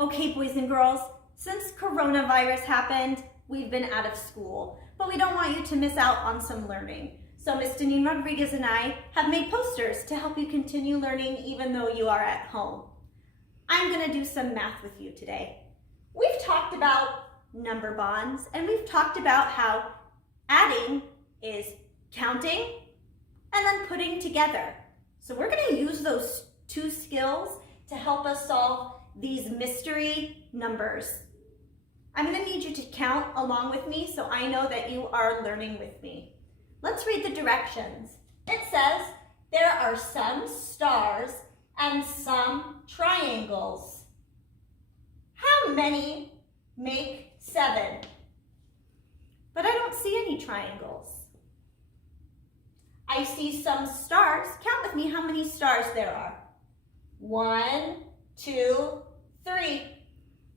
Okay, boys and girls, since coronavirus happened, we've been out of school, but we don't want you to miss out on some learning. So Ms. Deneen Rodriguez and I have made posters to help you continue learning even though you are at home. I'm going to do some math with you today. We've talked about number bonds, and we've talked about how adding is counting and then putting together. So we're going to use those two skills to help us solve these mystery numbers. I'm going to need you to count along with me so I know that you are learning with me. Let's read the directions. It says there are some stars and some triangles. How many make 7? But I don't see any triangles. I see some stars. Count with me how many stars there are. 1, 2, 3.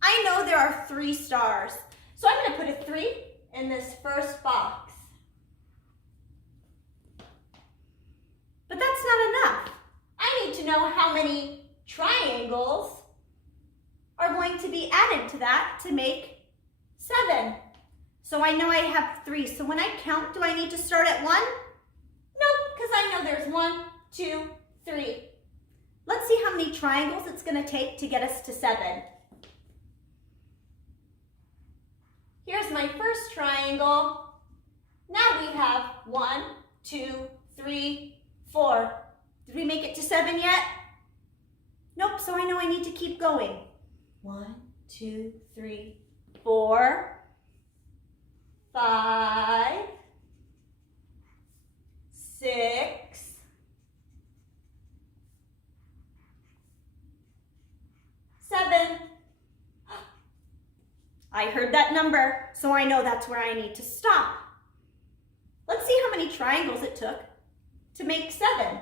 I know there are 3 stars. So I'm going to put a 3 in this first box. But that's not enough. I need to know how many triangles are going to be added to that to make 7. So I know I have 3. So when I count, do I need to start at 1? Nope, because I know there's 1, 2, 3. Let's see how many triangles it's going to take to get us to 7. Here's my first triangle. Now we have 1, 2, 3, 4. Did we make it to 7 yet? Nope, so I know I need to keep going. 1, 2, 3, 4, 5, 6, 7. I heard that number, so I know that's where I need to stop. Let's see how many triangles it took to make 7.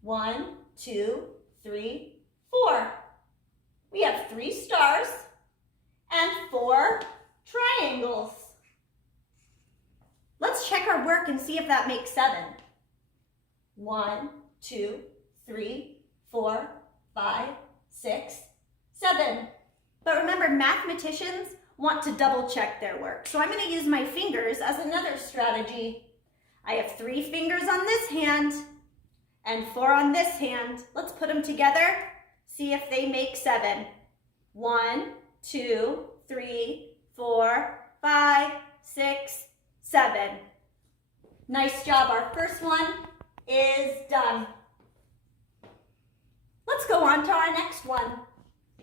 1, 2, 3, 4. We have 3 stars and 4 triangles. Let's check our work and see if that makes 7. 1, 2, 3, 4, 5, 6, 7. But remember, mathematicians want to double check their work. So I'm going to use my fingers as another strategy. I have 3 fingers on this hand and 4 on this hand. Let's put them together, see if they make 7. 1, 2, 3, 4, 5, 6, 7. Nice job. Our first one is done. Let's go on to our next one.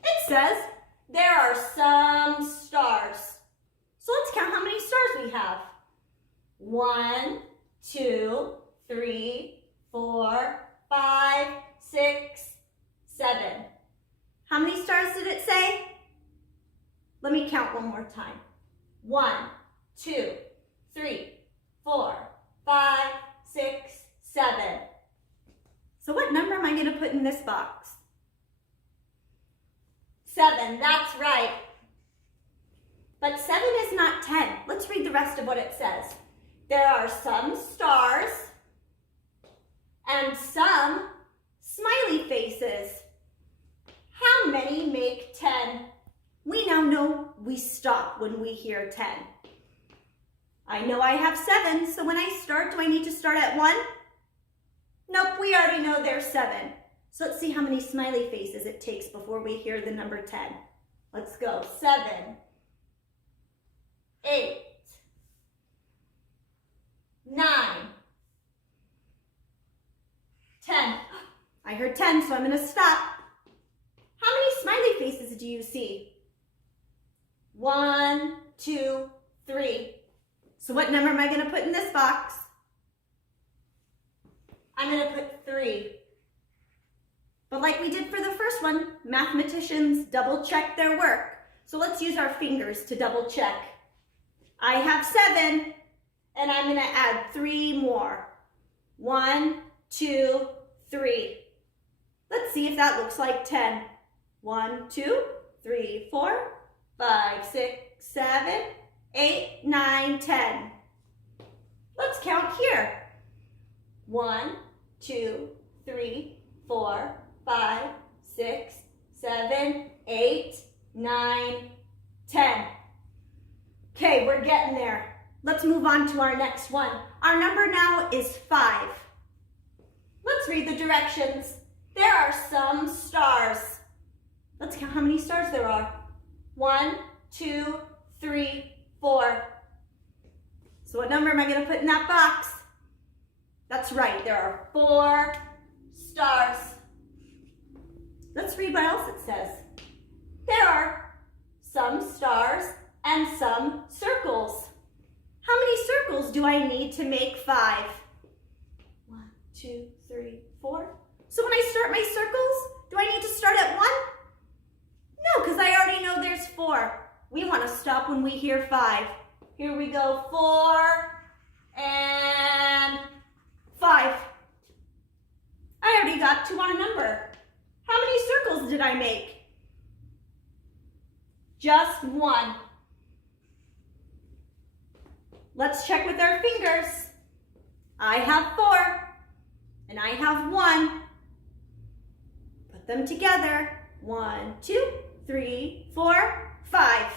It says there are some stars. So let's count how many stars we have. 1, 2, 3, 4, 5, 6, 7. How many stars did it say? Let me count one more time. 1, 2, 3, 4, 5, 6, 7. So what number am I going to put in this box? 7, that's right. But 7 is not 10. Let's read the rest of what it says. There are some stars and some smiley faces. How many make 10? We now know we stop when we hear 10. I know I have 7, so when I start, do I need to start at 1? Nope, we already know there's 7. So let's see how many smiley faces it takes before we hear the number 10. Let's go. 7, 8, 9, 10. I heard 10, so I'm going to stop. How many smiley faces do you see? 1, 2, 3. So what number am I going to put in this box? I'm going to put 3. But like we did for the first one, mathematicians double check their work. So let's use our fingers to double check. I have 7, and I'm going to add 3 more. 1, 2, 3. Let's see if that looks like 10. 1, 2, 3, 4, 5, 6, 7, 8, 9, 10. Let's count here. 1, 2, 3, 4, 5, 6, 7, 8, 9, 10. Okay, we're getting there. Let's move on to our next one. Our number now is 5. Let's read the directions. There are some stars. Let's count how many stars there are. 1, 2, 3, 4. So what number am I going to put in that box? That's right, there are 4 stars. Let's read what else it says. There are some stars and some circles. How many circles do I need to make 5? 1, 2, 3, 4. So when I start my circles, do I need to start at 1? No, because I already know there's 4. We want to stop when we hear 5. Here we go, 4 and 5. I already got to our number. How many circles did I make? Just 1. Let's check with our fingers. I have 4 and I have 1. Put them together. 1, 2, 3, 4, 5.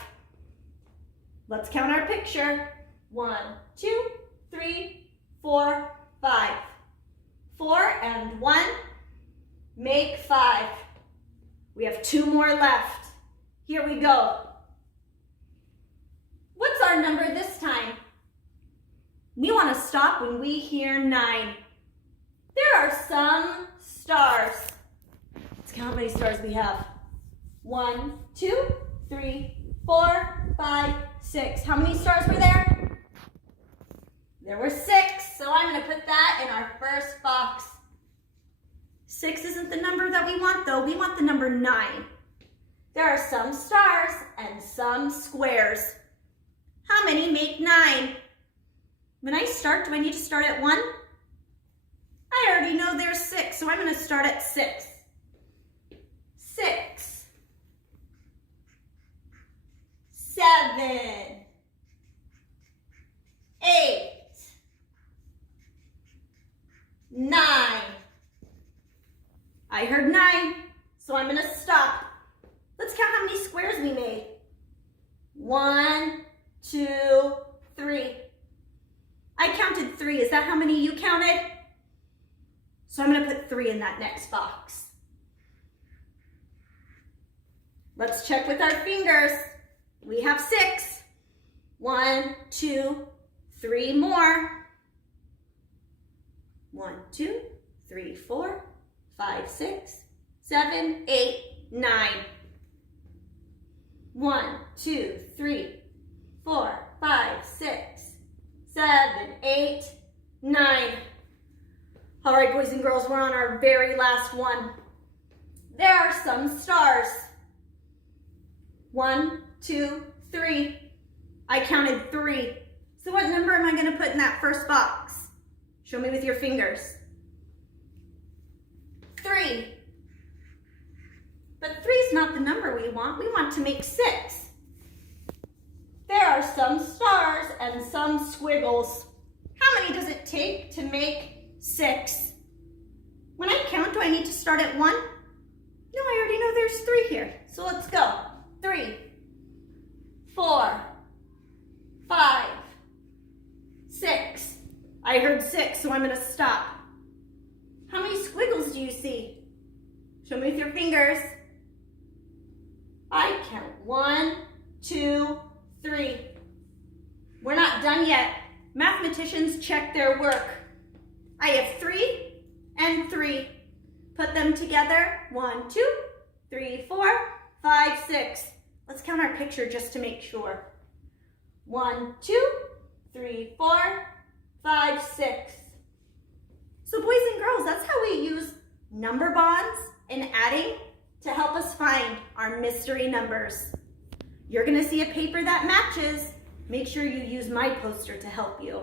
Let's count our picture. 1, 2, 3, 4, 5. 4 and 1 make 5. We have 2 more left. Here we go. What's our number this time? We want to stop when we hear 9. There are some stars. Let's count how many stars we have. 1, 2, 3, 4, 5, 6. How many stars were there? There were 6, so I'm going to put that in our first box. 6 isn't the number that we want, though. We want the number 9. There are some stars and some squares. How many make 9? When I start, do I need to start at 1? I already know there's 6, so I'm going to start at 6. 6, 7, 8, 9. I heard 9, so I'm going to stop. Let's count how many squares we made. 1, 2, 3. I counted 3. Is that how many you counted? So I'm going to put 3 in that next box. Let's check with our fingers. We have 6. 1, 2, 3 more. 1, 2, 3, 4, 5, 6, 7, 8, 9. 1, 2, 3, 4, 5, 6, 7, 8, 9. All right, boys and girls, we're on our very last one. There are some stars. 1, 2, 3. I counted 3. So what number am I going to put in that first box? Show me with your fingers. 3. But 3 is not the number we want. We want to make 6. There are some stars and some squiggles. How many does it take to make 6? When I count, do I need to start at 1? No, I already know there's 3 here. So let's go. 3, 4, 5, 6. I heard 6, so I'm going to stop. How many squiggles do you see? Show me with your fingers. I count 1, 2, 3. We're not done yet. Mathematicians check their work. I have 3 and 3. Put them together. 1, 2, 3, 4, 5, 6. Let's count our picture just to make sure. 1, 2, 3, 4, 5, 6. So boys and girls, that's how we use number bonds and adding to help us find our mystery numbers. You're going to see a paper that matches. Make sure you use my poster to help you.